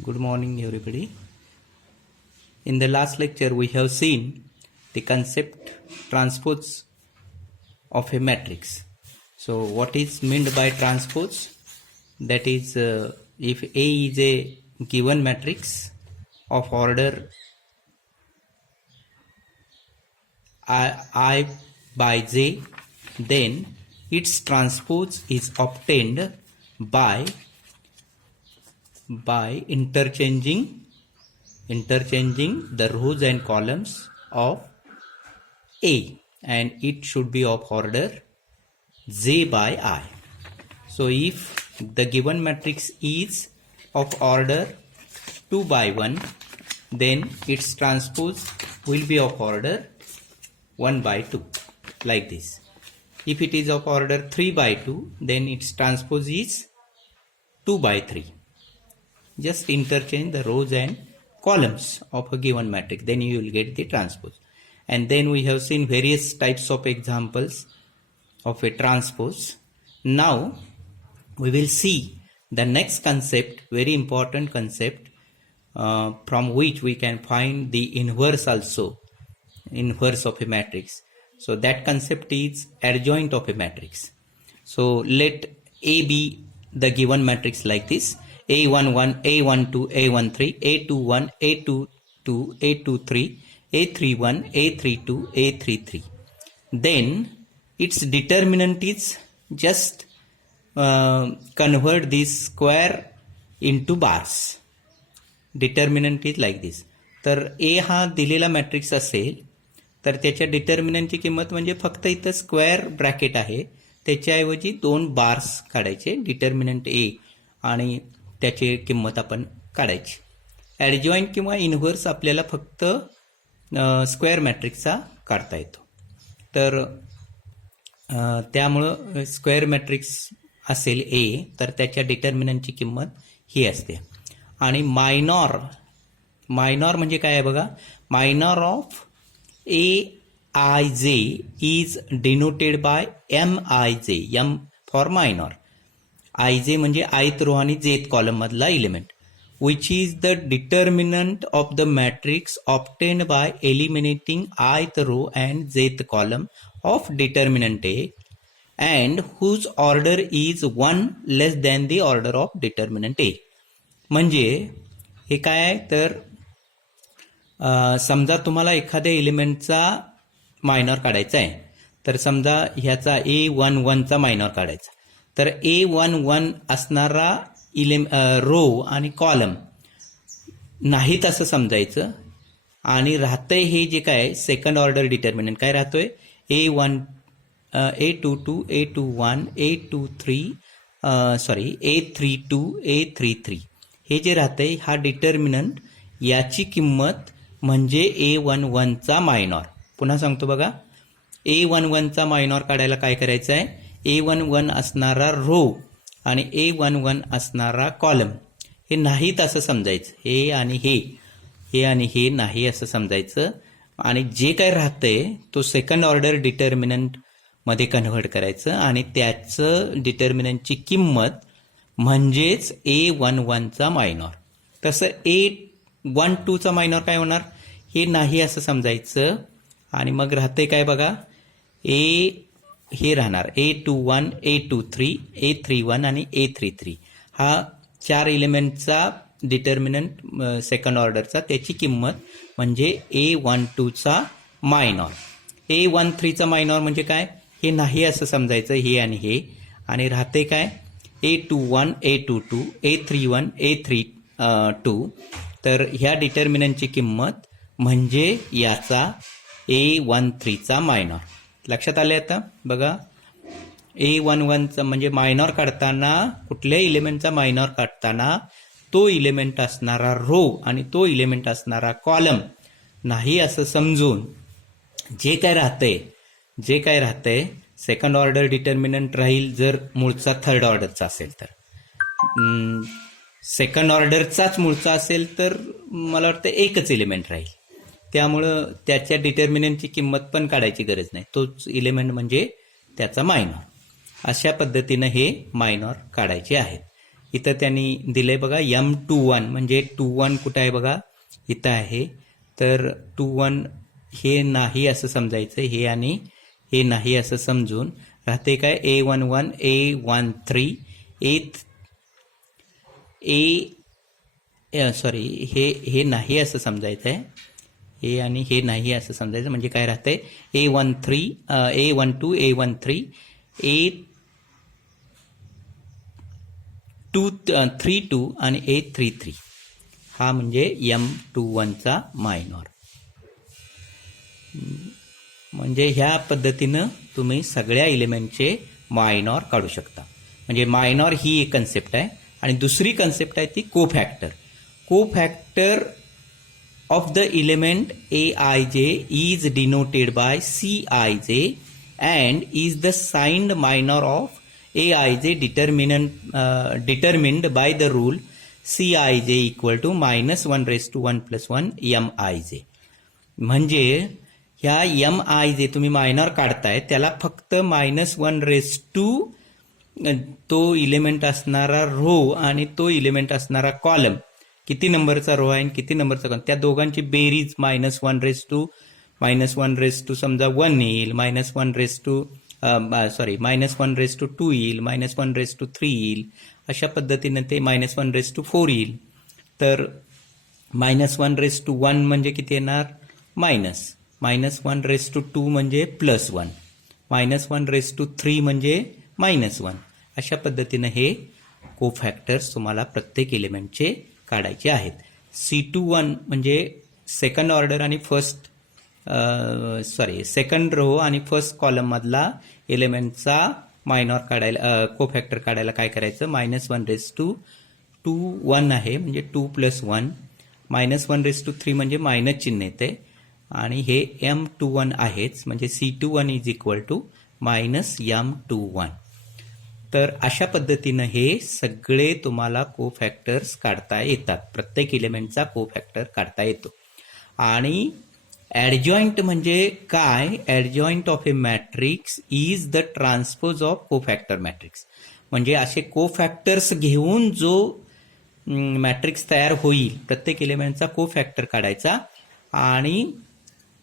Good morning, everybody. In the last lecture, we have seen the concept transpose of a matrix. So, what is meant by transpose? That is, if A is a given matrix of order I by J, then its transpose is obtained by interchanging the rows and columns of A, and it should be of order J by I. So if the given matrix is of order 2 by 1, then its transpose will be of order 1 by 2, like this. If it is of order 3 by 2, then its transpose is 2 by 3. Just interchange the rows and columns of a given matrix, then you will get the transpose. And then we have seen various types of examples of a transpose. Now we will see the next concept, very important concept, from which we can find the inverse also, inverse of a matrix. So that concept is adjoint of a matrix. So let A be the given matrix like this: A11, A12, A13, A21, A22, A23, A31, A32, A33. Then its determinant is just convert this square into bars. Determinant is like this. तर A हा दिलेला matrix असेल तर त्याच्या डिटर्मिनंटची किंमत म्हणजे फक्त इथं स्क्वेअर ब्रॅकेट आहे, त्याच्याऐवजी 2 बार्स काढायचे, डिटर्मिनंट A, आणि त्याची किंमत आपण काढायची. ॲडजॉईंट किंवा इनव्हर्स आपल्याला फक्त स्क्वेअर मॅट्रिक्सचा काढता येतो. तर त्यामुळं स्क्वेअर मॅट्रिक्स असेल A, तर त्याच्या डिटर्मिनंटची किंमत ही असते. आणि मायनॉर म्हणजे काय आहे बघा, minor of Aij is denoted by Mij, M for minor. Ij म्हणजे ith रो आणि jth कॉलम मधला element, which is the determinant of the matrix obtained by eliminating ith row and jth column of determinant A, and whose order is 1 less than the order of determinant A. म्हणजे हे काय आहे तर समजा तुम्हाला एखाद्या एलिमेंटचा minor काढायचा आहे, तर समजा ह्याचा A11चा मायनॉर काढायचा, तर A11 असणारा रो आणि कॉलम नाहीत असं समजायचं, आणि राहतंय हे जे काय सेकंड ऑर्डर डिटर्मिनंट काय राहतोय, A22, A21, A32, A33, हे जे राहतंय हा डिटर्मिनंट, याची किंमत म्हणजे A11चा मायनॉर. पुन्हा सांगतो बघा, A11चा मायनॉर काढायला काय करायचं आहे, A11 असणारा रो आणि A11 असणारा कॉलम हे नाहीत असं समजायचं, हे आणि हे नाही असं समजायचं, आणि जे काय राहतंय तो सेकंड ऑर्डर डिटर्मिनंट मध्ये कन्व्हर्ट करायचं, आणि त्याचं डिटर्मिनंटची किंमत म्हणजेच A11चा मायनॉर. तसं A12चा मायनॉर काय होणार, हे नाही असं समजायचं, आणि मग राहते काय बघा, हे राहणार A21, A23, A31 आणि A33. हा 4 एलिमेंटचा डिटर्मिनंट सेकंड ऑर्डरचा, त्याची किंमत म्हणजे A12चा मायनॉर. A13चा मायनॉर म्हणजे काय, हे नाही असं समजायचं, हे, आणि राहते काय A21, A22, A31, A32. तर ह्या डिटर्मिनंटची किंमत म्हणजे याचा A13चा मायनॉर. लक्षात आले आता बघा, A11चा म्हणजे मायनॉर काढताना, कुठल्याही इलेमेंटचा मायनॉर काढताना तो इलेमेंट असणारा रो आणि तो इलेमेंट असणारा कॉलम नाही असं समजून जे काय राहतंय सेकंड ऑर्डर डिटर्मिनंट राहील जर मूळचा थर्ड ऑर्डरचा असेल तर. सेकंड ऑर्डरचाच मूळचा असेल तर मला वाटतं एकच एलिमेंट राहील, त्यामुळं त्याच्या डिटर्मिनंटची किंमत पण काढायची गरज नाही, तोच एलिमेंट म्हणजे त्याचा मायनॉर. अशा पद्धतीनं हे मायनॉर काढायचे आहेत. इथं त्यांनी दिलंय बघा M21 म्हणजे 21 कुठं आहे बघा इथं आहे. तर 21 हे नाही असं समजायचं, हे आणि हे नाही असं समजून राहते काय A11 A13 सॉरी हे नाही असं समजायचं आहे, हे आणि हे नाही असं समजायचं. म्हणजे काय राहतंय A13 A12 A13 A32 आणि A33 हा म्हणजे M21चा मायनॉर. म्हणजे ह्या पद्धतीनं तुम्ही सगळ्या एलिमेंटचे मायनॉर काढू शकता. म्हणजे मायनॉर ही एक कन्सेप्ट आहे. आणि दुसरी कन्सेप्ट आहे ती कोफॅक्टर. कोफॅक्टर of the element Aij is denoted by Cij and is the signed minor of Aij determined by the rule Cij equal to -1/1 + 1 Mij. म्हणजे ह्या Mij तुम्ही मायनॉर काढताय त्याला फक्त -1/2 तो इलेमेंट असणारा रो आणि तो इलेमेंट असणारा कॉलम, किती नंबरचा रो आहे आणि किती नंबरचा कॉलम, त्या दोघांची बेरीज -1/2 समजा 1 येईल, -1/2 येईल, -1/3 येईल, अशा पद्धतीने ते -1/4 येईल. तर -1/1 म्हणजे किती येणार मायनस, -1/2 म्हणजे +1, -1/3 म्हणजे -1. अशा पद्धतीनं हे कोफॅक्टर्स तुम्हाला प्रत्येक एलिमेंटचे काढायचे आहेत. C21 म्हणजे सेकंड ऑर्डर आणि सेकंड रो आणि फर्स्ट कॉलम मधला एलिमेंटचा मायनॉर काढायला कोफॅक्टर काढायला काय करायचं, -1/2 आहे म्हणजे 2 + 1, -1/3 म्हणजे मायनस चिन्ह येते आणि हे M21 आहेच म्हणजे C21 is equal to -M21. तर अशा पद्धतीनं हे सगळे तुम्हाला कोफॅक्टर्स काढता येतात. प्रत्येक एलिमेंटचा कोफॅक्टर काढता येतो. आणि ॲडजॉइंट म्हणजे काय, adjoint of a matrix is the transpose of cofactor matrix. म्हणजे असे कोफॅक्टर्स घेऊन जो मॅट्रिक्स तयार होईल, प्रत्येक एलिमेंटचा कोफॅक्टर काढायचा आणि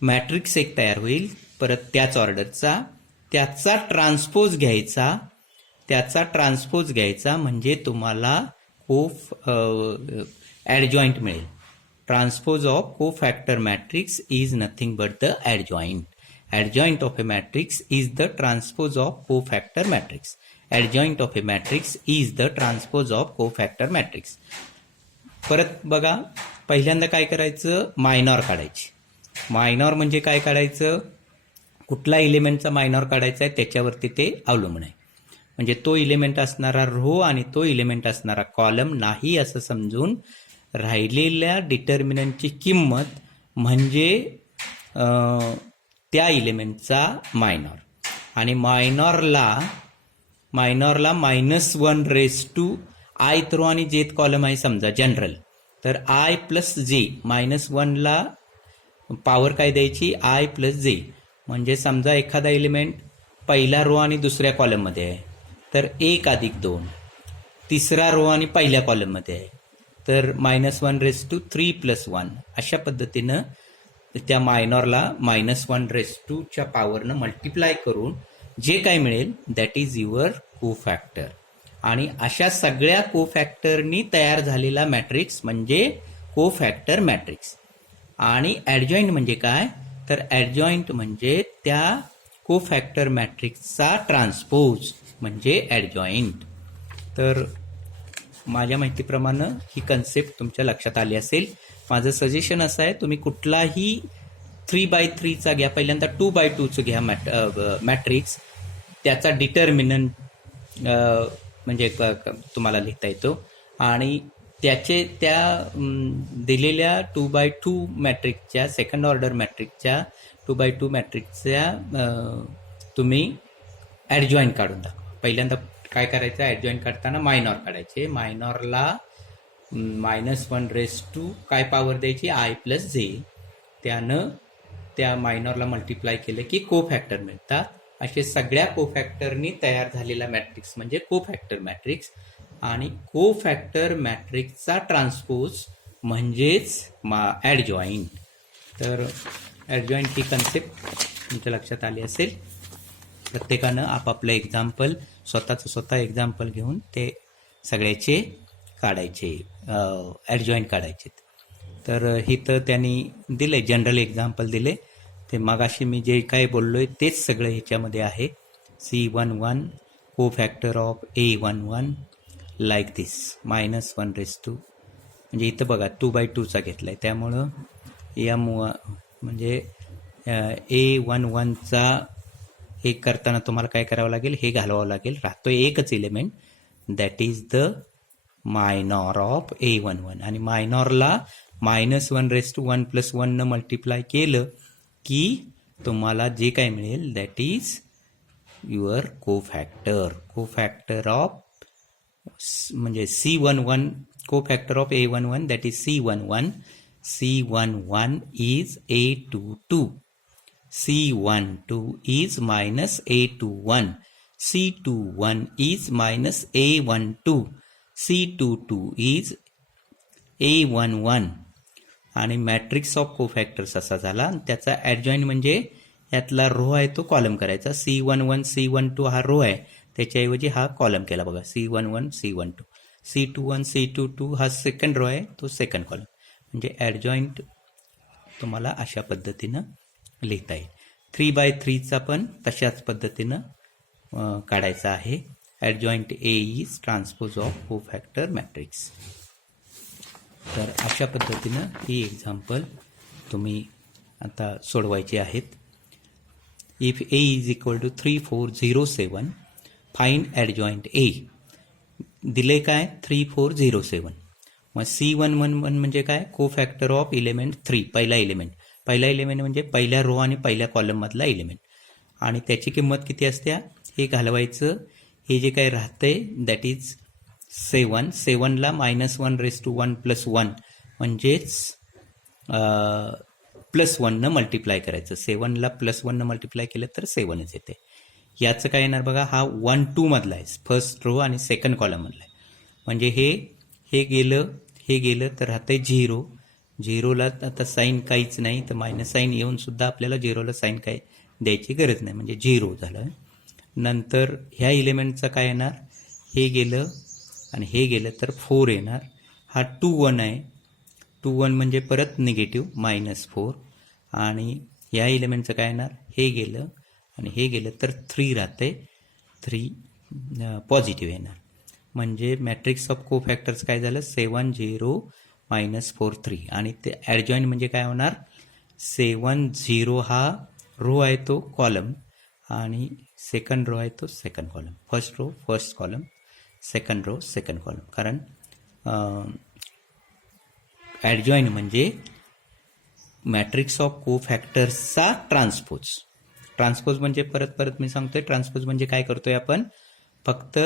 मॅट्रिक्स एक तयार होईल परत त्याच ऑर्डरचा, त्याचा ट्रान्सपोज घ्यायचा म्हणजे तुम्हाला ॲडजॉइंट मिळेल. Transpose of cofactor matrix is nothing but the adjoint. Adjoint of a matrix is the transpose of cofactor matrix. Adjoint of a matrix is the transpose of cofactor matrix. परत बघा, पहिल्यांदा काय करायचं, minor काढायची. Minor म्हणजे काय काढायचं, कुठला एलिमेंटचा मायनॉर काढायचा आहे त्याच्यावरती ते अवलंबून आहे. म्हणजे तो इलेमेंट असणारा रो आणि तो इलेमेंट असणारा कॉलम नाही असं समजून राहिलेल्या डिटर्मिनंटची किंमत म्हणजे त्या इलेमेंटचा मायनॉर. आणि मायनॉरला -1/ith रो आणि जेथ कॉलम आहे समजा जनरल, तर I + j -1ला पॉवर काय द्यायची I + j. म्हणजे समजा एखादा एलिमेंट पहिला रो आणि दुसऱ्या कॉलममध्ये आहे तर 1+2, तिसरा रो आणि पहिल्या कॉलममध्ये आहे तर -1/3 + 1. अशा पद्धतीनं त्या मायनॉरला -1/2च्या पॉवरनं मल्टिप्लाय करून जे काय मिळेल दॅट इज युअर कोफॅक्टर. आणि अशा सगळ्या कोफॅक्टरनी तयार झालेला मॅट्रिक्स म्हणजे कोफॅक्टर मॅट्रिक्स. आणि ॲडजॉइंट म्हणजे काय, तर ॲडजॉइंट म्हणजे त्या कोफॅक्टर मॅट्रिक्सचा ट्रान्सपोज म्हणजे ॲडजॉइंट. तर माझ्या माहितीप्रमाणे ही कन्सेप्ट तुमच्या लक्षात आली असेल. माझं सजेशन असं आहे, तुम्ही कुठलाही 3x3चा घ्या, पहिल्यांदा 2x2चं घ्या मॅट्रिक्स, त्याचा डिटर्मिनंट म्हणजे तुम्हाला लिहिता येतो आणि त्या दिलेल्या 2x2 मॅट्रिक्सच्या सेकंड ऑर्डर मॅट्रिक्सच्या 2x2 मॅट्रिक्सच्या तुम्ही ॲडजॉइंट काढून टाका. पहिल्यांदा काय करायचं, ॲडजॉइंट काढताना मायनॉर काढायचे. मायनॉरला -1/2 काय पॉवर द्यायची I + j, त्यानं त्या मायनॉरला मल्टिप्लाय केलं की कोफॅक्टर मिळतात. असे सगळ्या कोफॅक्टरनी तयार झालेला मॅट्रिक्स म्हणजे कोफॅक्टर मॅट्रिक्स. आणि को फॅक्टर मॅट्रिक्सचा ट्रान्सपोज म्हणजेच ॲडजॉईंट. तर ॲडजॉईंट ही कन्सेप्ट तुमच्या लक्षात आली असेल. प्रत्येकानं आपापलं एक्झाम्पल स्वतः एक्झाम्पल घेऊन ते सगळ्याचे काढायचे, ॲडजॉईंट काढायचे. तर इथं त्यांनी दिले जनरल एक्झाम्पल दिले. ते मगाशी मी जे काय बोललो आहे तेच सगळं ह्याच्यामध्ये आहे. C11 को फॅक्टर ऑफ A11 लाईक दिस -1 म्हणजे इथं बघा 2/2चा घेतला आहे, त्यामुळं म्हणजे A11चा हे करताना तुम्हाला काय करावं लागेल, हे घालवावं लागेल. राहतो एकच element, that is the minor of A11 आणि मायनॉरला -1 + 1 न मल्टिप्लाय केलं की तुम्हाला जे काय मिळेल that is your cofactor of म्हणजे C11 cofactor of A11 that is C11. C11 is A22. C12 is -A21. C21 is -A12. C22 is A11 आणि मॅट्रिक्स ऑफ कोफॅक्टर्स असा झाला. त्याचा ॲडजॉईंट म्हणजे यातला रो आहे तो कॉलम करायचा. C11 C12 हा रो आहे, त्याच्याऐवजी हा कॉलम केला बघा. C11 C12 C21 C22 हा सेकंड रो आहे, तो सेकंड कॉलम. म्हणजे ॲडजॉईंट तुम्हाला अशा पद्धतीनं लिहिता येईल. 3/3चा पण तशाच पद्धतीनं काढायचा आहे. Adjoint A is transpose of cofactor matrix. तर अशा पद्धतीनं ही एक्झाम्पल तुम्ही आता सोडवायची आहेत. If A is equal to 3 4 0 7 find adjoint A. दिले काय 3 4 0 7. मग C11 म्हणजे काय, कोफॅक्टर ऑफ एलिमेंट 3, पहिला एलिमेंट म्हणजे पहिल्या रो आणि पहिल्या कॉलममधला एलिमेंट. आणि त्याची किंमत किती असते हे घालवायचं. हे जे काही राहतंय दॅट इज 7. 7ला -1 + 1 म्हणजेच +1 न मल्टिप्लाय करायचं. 7ला +1 न मल्टिप्लाय केलं तर 7च येते. याचं काय येणार बघा, हा 1 2 मधला आहे, फर्स्ट रो आणि सेकंड कॉलम मधला आहे. म्हणजे हे गेलं तर राहतंय 0. 0ला आता साईन काहीच नाही, तर मायनस साईन येऊन सुद्धा आपल्याला 0ला साईन काय द्यायची गरज नाही, म्हणजे 0 झालं. नंतर ह्या एलिमेंटचं काय येणार, हे गेलं आणि हे गेलं तर 4 येणार. हा 2 1 आहे, 2 1 म्हणजे परत निगेटिव्ह -4. आणि ह्या एलिमेंटचं काय येणार, हे गेलं आणि हे गेलं तर 3 राहते, 3 पॉझिटिव्ह येणार. म्हणजे मॅट्रिक्स ऑफ कोफॅक्टर्स काय झालं 7 0 -4 3. आणि ते ॲडजॉईंट म्हणजे काय होणार, 7 0 हा रो आहे तो कॉलम आणि सेकंड रो आहे तो second column. First row first column, second row second column. कारण ॲडजॉईंट म्हणजे मॅट्रिक्स ऑफ कोफॅक्टर्सचा ट्रान्सपोज म्हणजे परत मी सांगतोय, ट्रान्सपोज म्हणजे काय करतोय आपण, फक्त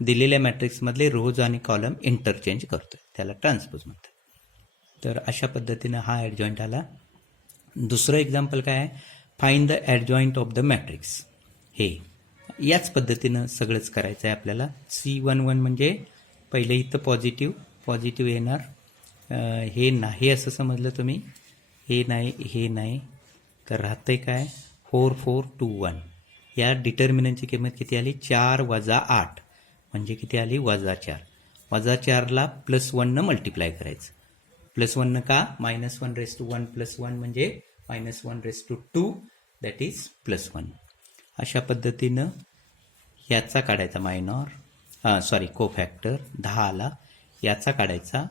दिलेल्या मॅट्रिक्समधले रोज आणि कॉलम इंटरचेंज करतोय, त्याला ट्रान्सपोज म्हणतात. तर अशा पद्धतीनं हा ॲडजॉईंट आला. दुसरं एक्झाम्पल काय आहे, find the adjoint of the matrix. हे याच पद्धतीनं सगळंच करायचं आहे आपल्याला. C11 म्हणजे पहिले इथं पॉझिटिव्ह येणार. हे नाही असं समजलं तुम्ही, हे नाही तर राहतंय काय 4 4 2 1. या डिटर्मिनंटची किंमत किती आली, 4 - 8 म्हणजे किती आली -4. -4ला +1 न मल्टिप्लाय करायचं. +1 का, -1 + 1 म्हणजे -1/2 दॅट इज +1. अशा पद्धतीनं याचा काढायचा कोफॅक्टर 10 आला, याचा काढायचा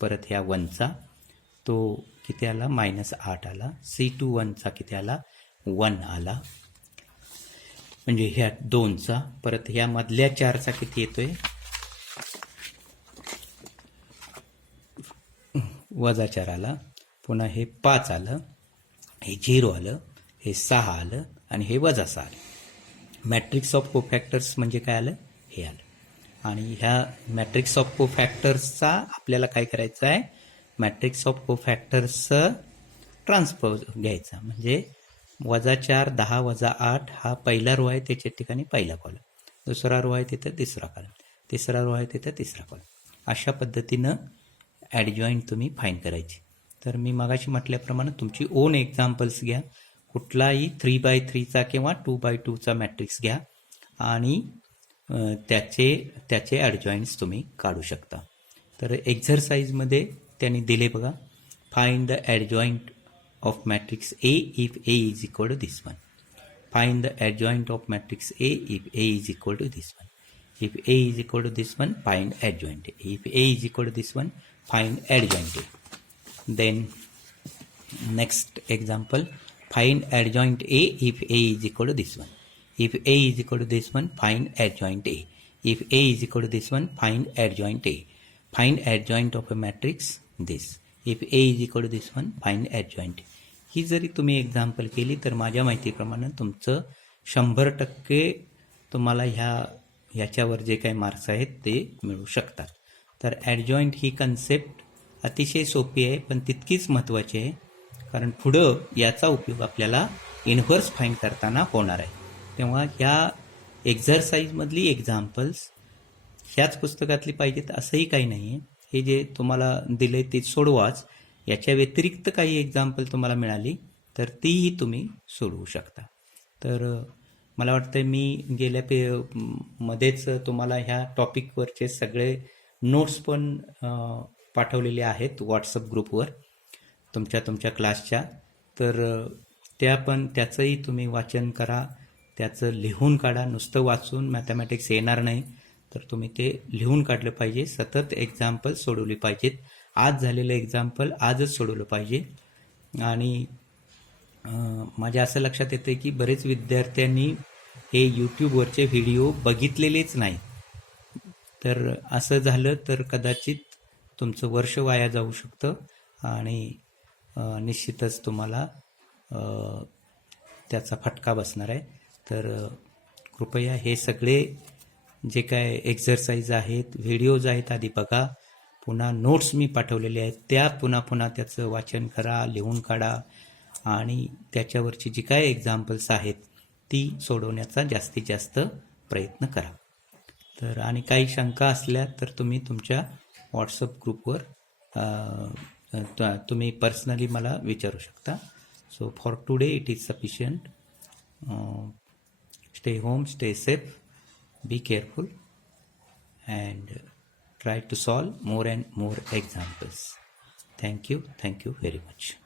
परत ह्या 1चा, तो किती आला -8 आला. C21चा किती आला 1 आला, म्हणजे ह्या 2चा. परत ह्या मधल्या 4चा किती येतोय -4 आला. पुन्हा हे 5 आलं, हे 0 आलं, हे 6 आलं आणि हे -6 आलं. मॅट्रिक्स ऑफ कोफॅक्टर्स म्हणजे काय आलं, हे आलं. आणि ह्या मॅट्रिक्स ऑफ कोफॅक्टर्सचा आपल्याला काय करायचं आहे, मॅट्रिक्स ऑफ कोफॅक्टर्सचं ट्रान्सपोज घ्यायचा. म्हणजे -4 10 -8 हा पहिला रो आहे, त्याच्या ठिकाणी पहिला कॉलम, दुसरा रो आहे तिथं तिसरा कॉलम, तिसरा रो आहे तिथं तिसरा कॉलम. अशा पद्धतीनं ॲडजॉईंट तुम्ही फाईंड करायची. तर मी मगाशी म्हटल्याप्रमाणे तुमची ओन एक्झाम्पल्स घ्या. कुठलाही 3x3चा किंवा 2x2चा मॅट्रिक्स घ्या आणि त्याचे ॲडजॉईंट्स तुम्ही काढू शकता. तर एक्झरसाइजमध्ये त्यांनी दिले बघा, find the adjoint of matrix A if A is equal to this one. Find the adjoint of matrix A if A is equal to this one. If A is equal to this one, find adjoint A. If A is equal to this one, find adjoint A. Then next example, find adjoint A if A is equal to this one. If A is equal to this one, find adjoint A. If A is equal to this one, find adjoint A. Find adjoint of a matrix this. If A is equal to this one, find adjoint. ही जरी तुम्ही example केली तर माझ्या माहितीप्रमाणे तुमचं 100% तुम्हाला ह्याच्यावर जे काही मार्क्स आहेत ते मिळू शकतात. तर ॲडजॉईंट ही कन्सेप्ट अतिशय सोपी आहे पण तितकीच महत्त्वाची आहे, कारण पुढं याचा उपयोग आपल्याला इन्व्हर्स फाईंड करताना होणार आहे. तेव्हा ह्या एक्झरसाईजमधली एक्झाम्पल्स ह्याच पुस्तकातली पाहिजेत असंही काही नाही आहे. हे जे तुम्हाला दिले ते सोडवाच, याच्या व्यतिरिक्त काही एक्झाम्पल तुम्हाला मिळाली तर तीही तुम्ही सोडवू शकता. तर मला वाटतं मी गेल्या मध्येच तुम्हाला ह्या टॉपिकवरचे सगळे नोट्स पण पाठवलेले आहेत व्हॉट्सअप ग्रुपवर तुमच्या क्लासच्या. तर त्याचंही तुम्ही वाचन करा, त्याचं लिहून काढा. नुसतं वाचून मॅथमॅटिक्स येणार नाही, तर तुम्ही ते लिहून काढलं पाहिजे. सतत एक्झाम्पल सोडवली पाहिजेत. आज झालेलं एक्झाम्पल आजच सोडवलं पाहिजे. आणि माझ्या असं लक्षात येतं की बरेच विद्यार्थ्यांनी हे यूट्यूबवरचे व्हिडिओ बघितलेलेच नाही. तर असं झालं तर कदाचित तुमचं वर्ष वाया जाऊ शकतं आणि निश्चितच तुम्हाला त्याचा फटका बसणार आहे. तर कृपया हे सगळे जे काय एक्झरसाइज आहेत, व्हिडिओज आहेत, आधी बघा. पुन्हा नोट्स मी पाठवलेले आहेत त्या पुन्हा त्याचं वाचन करा, लिहून काढा आणि त्याच्यावरची जी काय एक्झाम्पल्स आहेत ती सोडवण्याचा जास्तीत जास्त प्रयत्न करा. तर आणि काही शंका असल्या तर तुम्ही तुमच्या व्हॉट्सअप ग्रुपवर तुम्ही पर्सनली मला विचारू शकता. So for today it is sufficient. Stay home, stay safe, be careful and try to solve more and more examples. Thank you very much.